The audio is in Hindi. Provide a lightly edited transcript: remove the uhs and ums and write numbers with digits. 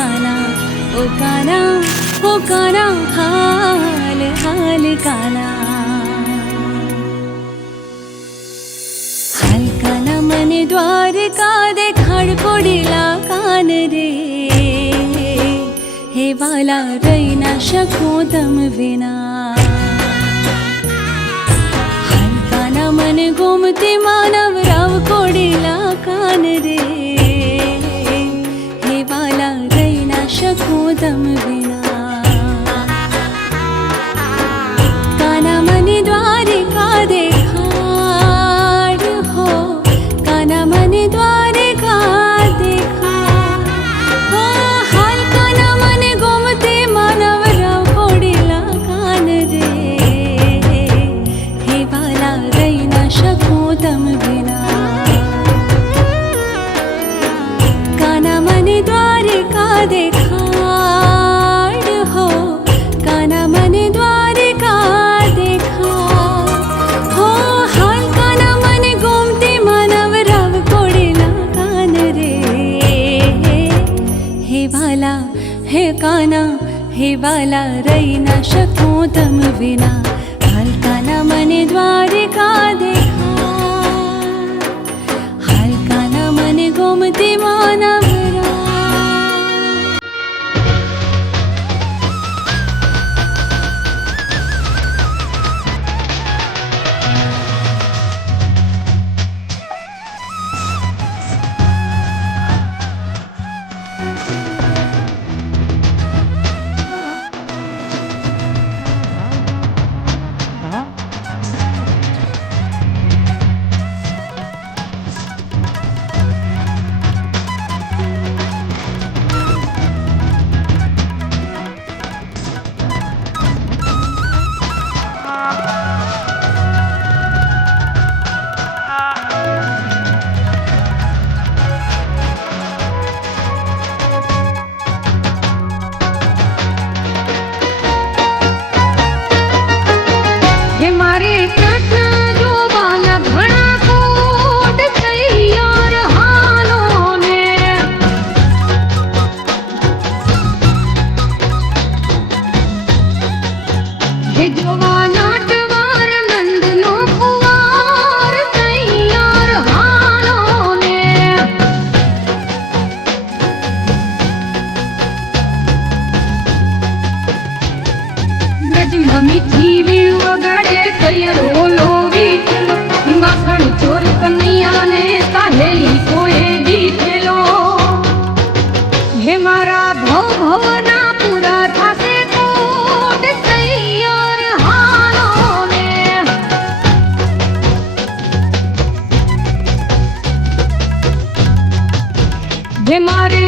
काना ओ काना ओ काना हाल हाल काना हाल काना मने द्वारका देखाड़ पड़ेला कान रे हे वाला रही ना शकूं तम विना हाल काना मन गोमती मानव राव कोडेला कान रे हे वाला रही ना शकूं तम विना काना मने द्वारिका देखाड़ हो काना मने द्वारिका देखाड़ हो हाल काना मने गोमती मानव राव कोडेला कान रे हे वाला रही ना शकूं तम विना काना मने द्वारिका देखाड़ हो काना मने द्वारिका देखाड़ हो हाल काना मने गोमती मानव राव कोडेला कान रे हे वाला हे काना हे वाला रही ना शकूं तम विना हाल काना मने द्वारिका देखाड़ हाल काना मने गोमती मानव हमारे